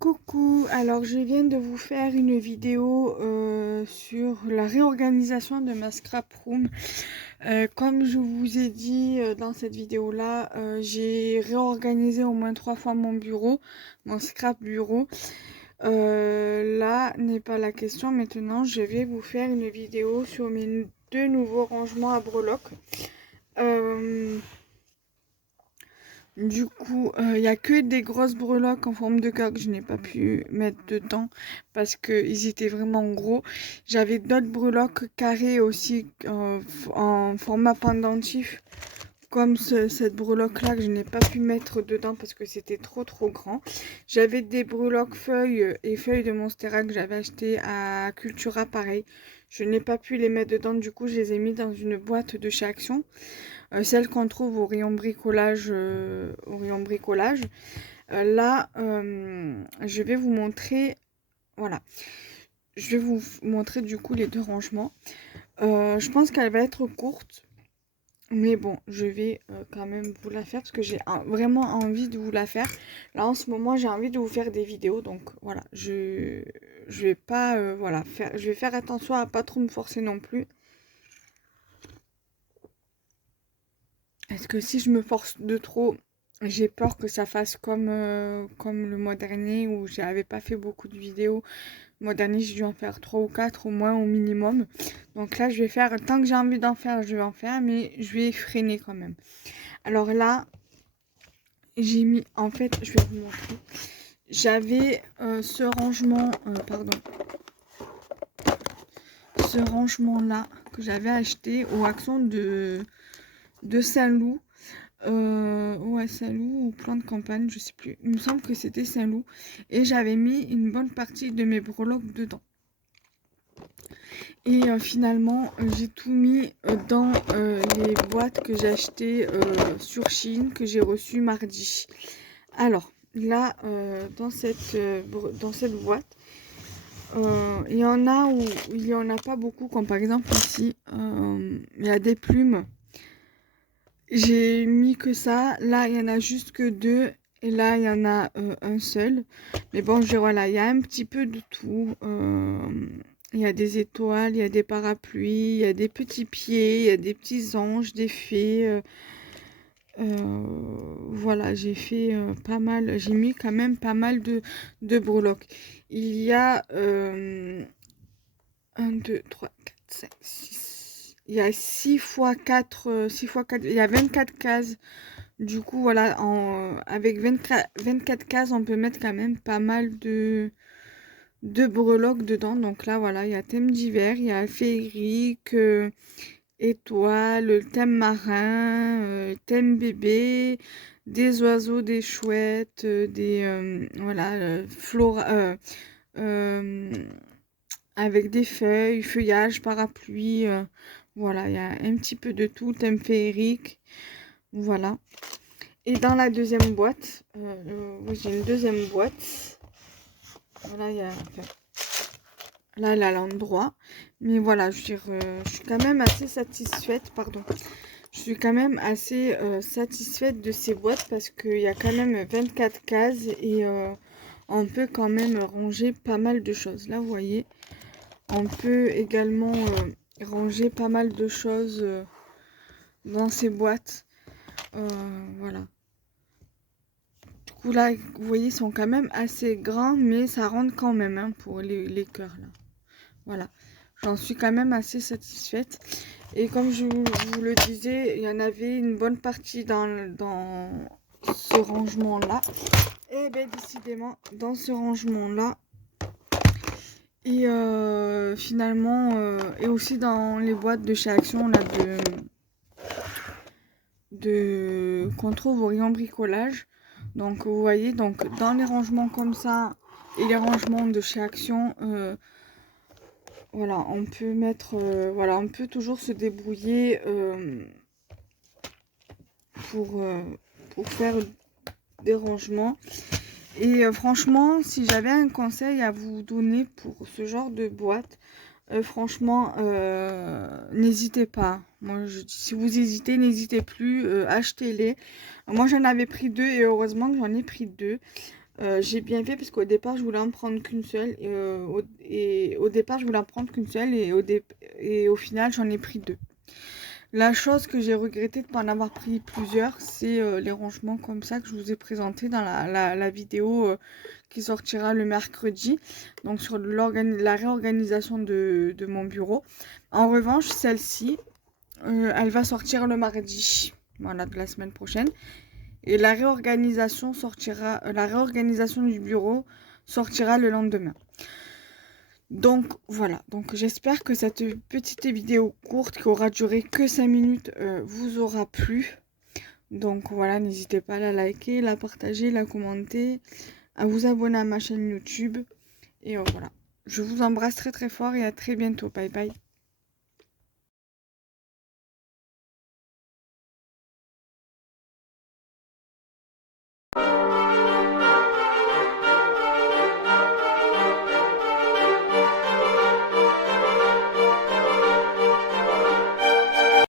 Coucou, alors je viens de vous faire une vidéo sur la réorganisation de ma scrap room. Comme je vous ai dit dans cette vidéo-là, j'ai réorganisé au moins 3 fois mon bureau, mon scrap bureau. Là n'est pas la question. Maintenant, je vais vous faire une vidéo sur mes 2 nouveaux rangements à breloques. Du coup, il n'y a que des grosses breloques en forme de cœur que je n'ai pas pu mettre dedans parce qu'ils étaient vraiment gros. J'avais d'autres breloques carrées aussi en format pendentif comme cette breloque là que je n'ai pas pu mettre dedans parce que c'était trop grand. J'avais des breloques feuilles et feuilles de Monstera que j'avais acheté à Cultura pareil. Je n'ai pas pu les mettre dedans, du coup je les ai mis dans une boîte de chez Action. Celle qu'on trouve au rayon bricolage. Là, je vais vous montrer, voilà, je vais vous montrer du coup les 2 rangements. Je pense qu'elle va être courte, mais bon, je vais quand même vous la faire parce que j'ai vraiment envie de vous la faire. Là, en ce moment, j'ai envie de vous faire des vidéos, donc voilà, je vais pas, voilà, je vais faire attention à pas trop me forcer non plus. Est-ce que si je me force de trop, j'ai peur que ça fasse comme le mois dernier où j'avais pas fait beaucoup de vidéos. Le mois dernier, j'ai dû en faire 3 ou 4 au moins au minimum. Donc là, je vais faire, tant que j'ai envie d'en faire, je vais en faire, mais je vais freiner quand même. Alors là, j'ai mis, en fait, je vais vous montrer. J'avais ce rangement, ce rangement-là que j'avais acheté au Action de Saint-Loup. Ouais, Saint-Loup ou plan de campagne, je sais plus. Il me semble que c'était Saint-Loup. Et j'avais mis une bonne partie de mes breloques dedans. Et finalement, j'ai tout mis dans les boîtes que j'ai achetées sur Chine, que j'ai reçues mardi. Alors, là, dans cette boîte, il y en a où il n'y en a pas beaucoup, comme par exemple ici, il y a des plumes. J'ai mis que ça. Là, il y en a juste que 2. Et là, il y en a un seul. Mais bon, voilà, il y a un petit peu de tout. Il y a des étoiles, il y a des parapluies, il y a des petits pieds, il y a des petits anges, des fées. Voilà, j'ai fait pas mal. J'ai mis quand même pas mal de breloques. Il y a 1, 2, 3, 4, 5, 6. Il y a 6 fois 4, 6 fois 4, il y a 24 cases. Du coup, voilà, avec 24 cases, on peut mettre quand même pas mal de breloques dedans. Donc là, voilà, il y a thème d'hiver, il y a féerique, étoile, le thème marin, thème bébé, des oiseaux, des chouettes, voilà, flora, avec des feuilles, feuillage, parapluie, voilà, il y a un petit peu de tout, thème féerique, voilà. Et dans la deuxième boîte, j'ai une deuxième boîte, voilà, il y a, enfin, là, elle a l'endroit, mais voilà, je suis quand même assez satisfaite, pardon, je suis quand même assez satisfaite de ces boîtes parce qu'il y a quand même 24 cases et on peut quand même ranger pas mal de choses. Là, vous voyez, on peut également ranger pas mal de choses dans ces boîtes. Voilà. Du coup, là, vous voyez, ils sont quand même assez grands, mais ça rentre quand même hein, pour les cœurs, là. Voilà. J'en suis quand même assez satisfaite. Et comme je vous le disais, il y en avait une bonne partie dans ce rangement-là. Et bien, décidément, dans ce rangement-là, et finalement, et aussi dans les boîtes de chez Action, là, qu'on trouve au rayon bricolage. Donc, vous voyez, donc dans les rangements comme ça et les rangements de chez Action, voilà, on peut mettre, voilà, on peut toujours se débrouiller pour, pour faire des rangements. Et franchement, si j'avais un conseil à vous donner pour ce genre de boîte, franchement, n'hésitez pas. Moi, si vous hésitez, n'hésitez plus, achetez-les. Moi, j'en avais pris 2 et heureusement que j'en ai pris 2. J'ai bien fait parce qu'au départ je voulais en prendre qu'une seule et au départ je voulais en prendre qu'une seule et au final j'en ai pris 2. La chose que j'ai regretté de ne pas en avoir pris plusieurs, c'est les rangements comme ça que je vous ai présenté dans la vidéo qui sortira le mercredi, donc sur la réorganisation de mon bureau. En revanche, celle-ci, elle va sortir le mardi, voilà, de la semaine prochaine. Et la réorganisation la réorganisation du bureau sortira le lendemain. Donc voilà, donc j'espère que cette petite vidéo courte qui aura duré que 5 minutes vous aura plu. Donc voilà, n'hésitez pas à la liker, la partager, la commenter, à vous abonner à ma chaîne YouTube. Et voilà, je vous embrasse très très fort et à très bientôt. Bye bye.